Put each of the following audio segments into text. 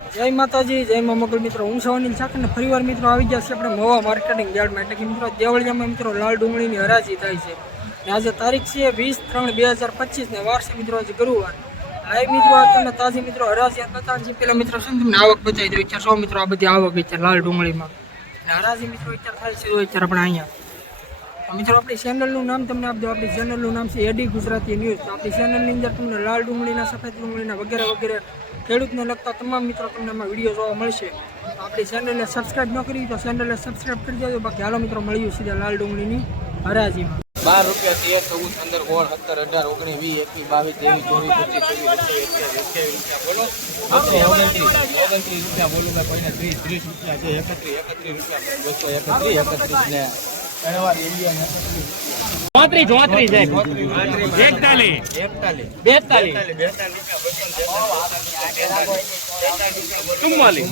જય માતાજી, જય મા મગલ મિત્રો. હું સવાનીલ સાકર ને ફરીવાર મિત્રો આવી ગયા છે આપણે મોવા માર્કેટિંગ યાર્ડમાં એટલે કે મિત્રો, દેવળિયામાં મિત્રો લાલ ડુંગળીની હરાજી થાય છે. અને આજે તારીખ છે વીસ ત્રણ બે હજાર પચીસ ને વાર છે મિત્રો આજે ગુરુવાર. લાઈવ મિત્રો, આ તમને તાજી મિત્રો હરાજી બતાવે છે. પેલા મિત્રો શું તમને આવક બતાવી દઉં. વિચાર સો મિત્રો આ બધી આવક વિચાર લાલ ડુંગળીમાં. અને હરાજી મિત્રો વિચાર થાય છે વિચાર આપણે અહીંયા. મિત્રો, આપણી ચેનલનું નામ તમને આપજો. આપણી ચેનલનું નામ છે એડી ગુજરાતી ન્યૂઝ આપણી ચેનલની અંદર તમને લાલ ડુંગળીના, સફેદ ડુંગળીના વગેરે વગેરે ખેડૂતને લગતા તમામ મિત્રો તમને એમાં વીડિયો જોવા મળશે. આપણી ચેનલને સબસ્ક્રાઇબ ન કરી તો ચેનલને સબસ્ક્રાઇબ કરી દેજો. બાકી હાલો મિત્રો મળ્યું સીધા લાલ ડુંગળીની હરાજીમાં. બાર રૂપિયા તેર ચૌદ, પંદર ગોળ સત્તર, અઢાર, ઓગણીસ, વીસ, એકવીસ, બાવીસ, ત્રેવીસ, ચોવીસ, પચીસ, છવ્વીસ રૂપિયા બોલો. ઓગણત્રીસ ઓગણત્રીસ રૂપિયા બોલું કોઈને ત્રીસ ત્રીસ રૂપિયા છે, એકત્રીસ એકત્રીસ રૂપિયા બસો એકત્રીસ એકત્રીસ ને ચોત્રીસ ચોત્રીસ એકતાલીસ. બેતાલીસ. ચુમ્માલીસ.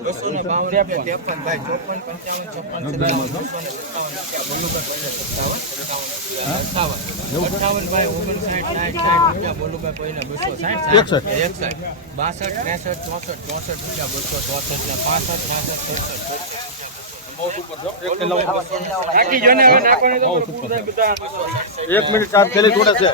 બસો ને બાવન ભાઈ ચોપન પંચાવન છપ્પન એક મિનિટ ચાર થેલી જોડે છે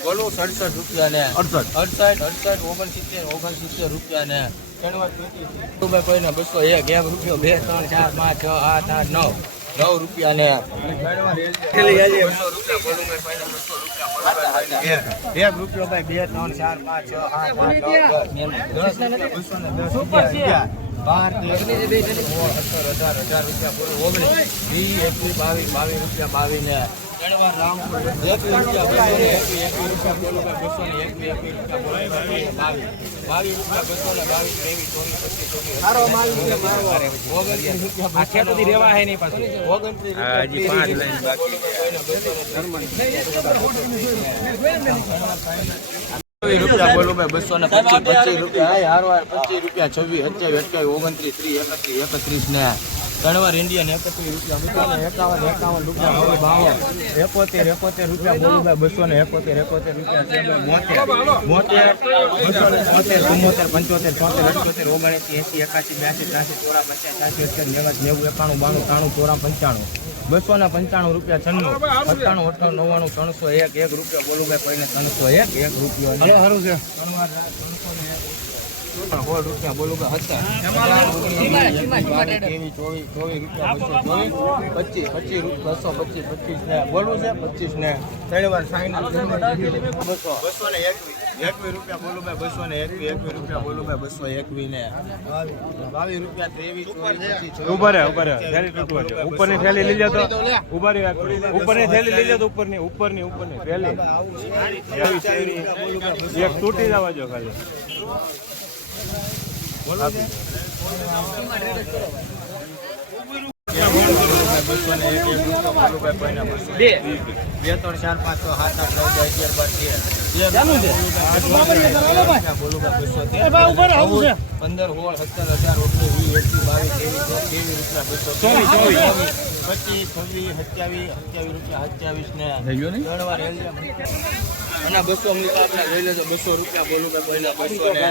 બોલો સડસઠ રૂપિયા ને અડસઠ. અડસઠ અડસઠ ઓગણસિત્તેર ઓગણસિત્તેર રૂપિયા ને રૂપિયા કોઈને બસો એક એક રૂપિયો બે ત્રણ ચાર પાંચ છ આઠ આઠ નવ નવ રૂપિયા ને રૂપિયા ભાઈ એક. રૂપિયો બે ત્રણ ચાર પાંચ છ આઠ આઠ દસ બાર સત્તર અઢાર અઢાર રૂપિયા બોલું ઓગણીસ વીસ એકવીસ બાવીસ બાવીસ રૂપિયા બાવીસ ને રૂપિયા બોલું ભાઈ બસો ને પચીસ પચીસ રૂપિયા. હારો પચીસ રૂપિયા છવ્વીસ, અઠ્યાવીસ અઠ્યાવીસ ઓગણત્રીસ ત્રીસ એકત્રીસ એકત્રીસ ને ત્રણ ઇન્ડિયન એકત્રીસ રૂપિયા એકાવન એકાવન રૂપિયા બાવન એકોતેર એકોતેર રૂપિયા બોલું ભાઈ બસો ને એકોતેર એકોતેર રૂપિયા મોતેર મોતેર બસો ને છોતેર ચુમ્મોતેર પંચોતેર છોતેર અઠ્યોતેર ઓગણએંસી એસી એકાસી બ્યાસી ત્રાસી ચોરા પચાસ સાસી અઠ્યાસી નેવું નેવું એકાણું બાણું ત્રાણું ચોરા પંચાણું. બસો ને પંચાણું રૂપિયા છન્નું. સત્તાણું અઠાણું નવ્વાણું ત્રણસો એક એક રૂપિયા બોલું ભાઈ કોઈને ત્રણસો એક એક રૂપિયો ને છે સોળ રૂપિયા બોલું ભાઈ હતા ત્રેવીસ ચોવીસ ને બોલવું છે રૂપિયા બોલું બસો ને એકવીસ બોલું. બોલું ઉપરની. થેલી લઈ જતો. ઊભા રહે ઉપરની થેલી લઈ જા તો ઉપરની ઉપરની ઉપરની થેલી બોલું એક તૂટી જવા જો ખાલી બસો ને એક એક રૂપિયા બોલું ભાઈ કોઈને બસો પંદર સોળ સત્તર હજાર ઓગણીસ વીસ એકવીસ બાવીસ ત્રેવીસ ત્રેવીસ રૂપિયા બસો. પચીસ છવ્વીસ સત્યાવીસ સત્યાવીસ રૂપિયા સત્યાવીસ ને. અને બસો અમલી આપણે લઈ લેજો બસો રૂપિયા બોલું કે પહેલા બસો ને.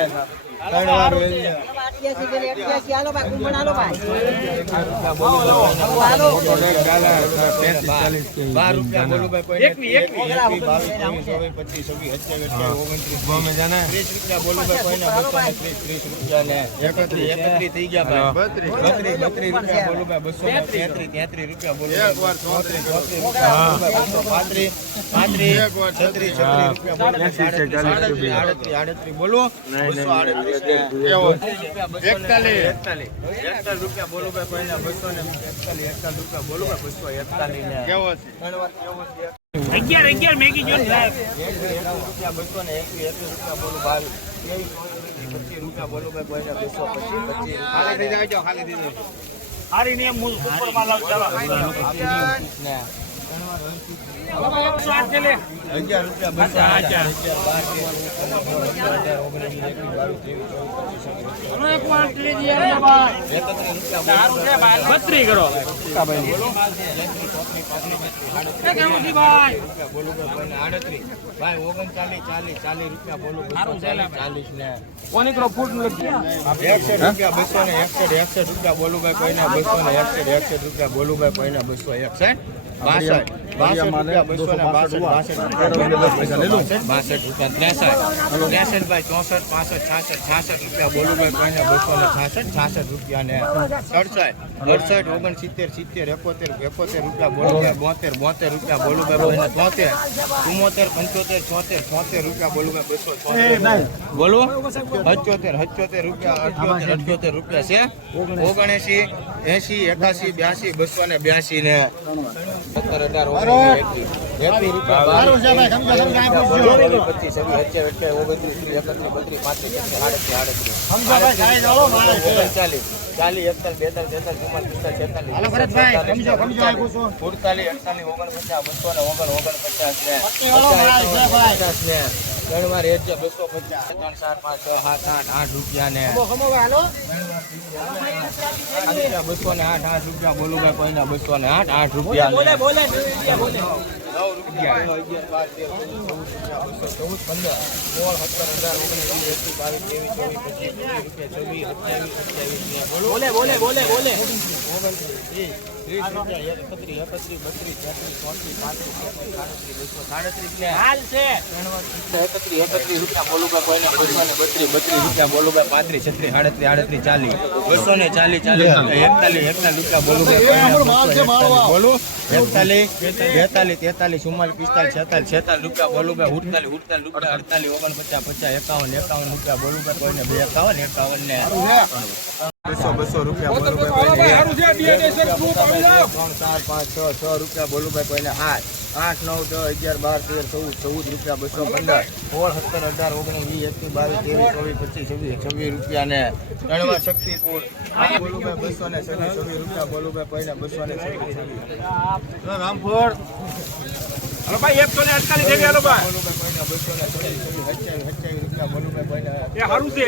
બાર રૂપિયા બોલું પચીસ, છવ્વીસ, ત્રીસ રૂપિયા બોલું ત્રીસ, રૂપિયા ને. એકત્રીસ, એકત્રીસ થઈ ગયા ભાઈ. બત્રીસ, બત્રીસ રૂપિયા બોલું ભાઈ બસો ને તેત્રીસ, તેત્રીસ રૂપિયા બોલું ભાઈ ચોત્રીસ, ચોત્રીસ રૂપિયા પાંત્રીસ, પાંત્રીસ, છત્રીસ, બોલું? અગિયાર અગિયાર મેગી જો ને સાહેબ એકવીસ, એકવીસ રૂપિયા બસો ને એકવીસ, એકવીસ રૂપિયા બોલું બાવીસ. પચીસ રૂપિયા બોલું ભાઈ બસો પચીસ, પચીસ. હારી ઉપરમાં લાવ ચાલો. ને. અગિયાર રૂપિયા બસો અચ્છા, અગિયાર અચ્છા. બાર તેર ચૌદ પંદર અઢાર ઓગણીસ વીસ એકવીસ બાવીસ ત્રેવીસ ચોવીસ પચીસ છવ્વીસ હવે એક વાર ત્રીજી યાર ભાઈ. એકત્રીસ રૂપિયા સારું છે ભાઈ. બત્રીસ કરો ભાઈ? ચાલીસ ને કોની કરો ફૂટ એકસઠ રૂપિયા બસો ને એકસઠ એકસઠ રૂપિયા બોલું ભાઈ કોઈને બસો ને એકસઠ એકસઠ રૂપિયા બોલું ભાઈ કોઈને બસો એકસઠ ઓગણસિત્તેર સિત્તેર એકોતેર એકોતેર રૂપિયા બોલું ભાઈ બોતેર બોતેર રૂપિયા બોલું ભાઈ કોઈને તોતેર. ચુમ્મોતેર પંચોતેર છોતેર છોતેર રૂપિયા બોલું ભાઈ બસો બોલો? હચોતેર અઠ્યોતેર રૂપિયા અઠ્યોતેર અઠ્યોતેર રૂપિયા છે. ઓગણએસી એસી એકાસી બ્યાસી બસો ને બ્યાસી ને સત્તર અઢાર ઓગણત્રીસ ચાલીસ એકતાલીસ બેતાલીસ તેતાલીસ ચુમ્માલીસ સુડતાલીસ અડતાલીસ ઓગણપચાસ બસો ને ઓગણ ઓગણપચાસ ને. પચાસ ને. બસો પચાસ. ત્રણ ચાર પાંચ છ સાત આઠ આઠ રૂપિયા ને બસો ને આઠ આઠ રૂપિયા બોલું ભાઈ કોઈના બસો ને આઠ આઠ રૂપિયા બોલે બોલે બોલો બોલે. બસો ને ચાલીસ ચાલીસ એકતાલીસ એકતાલીસ રૂપિયા બોલું. બોલું? એકતાલીસ બેતાલીસ તેતાલીસ ચુમ્માલીસ પિસ્તાલીસ છેતાલીસ છેતાલીસ રૂપિયા બોલુગા ઉડતાલીસ ઉડતાલીસ રૂપિયા અડતાલીસ ઓગણપચાસ પચાસ એકાવન એકાવન રૂપિયા બોલુભાઈ કોઈને બે એકાવન એકાવન ને બસો બસો રૂપિયા બોલુગા કોઈને. ત્રણ ચાર પાંચ છ છ રૂપિયા બોલુગા કોઈને આઠ. આઠ નવ દસ અગિયાર બાર તેર ચૌદ ચૌદ રૂપિયા બસો પંદર સોળ સત્તર અઢાર ઓગણીસ વીસ એકવીસ બાવીસ ત્રેવીસ ચોવીસ પચીસ છવ્વીસ છવ્વીસ રૂપિયા ને ત્રણવા શક્તિપુર. બોલુભાઈ બસો ને છવ્વીસ છવ્વીસ રૂપિયા બોલુભાઈ પહેલા બસો ને છવ્વીસ રામપુર. હાલો ભાઈ એકસો ને અડતાલીસ જેવી હાલો ભાઈ. બોલુભાઈ કોઈને બસો ને છવ્વીસ છવ્વીસ અઠ્યાવીસ અઠ્યાવીસ રૂપિયા બોલુભાઈ કોઈને એ સારું છે.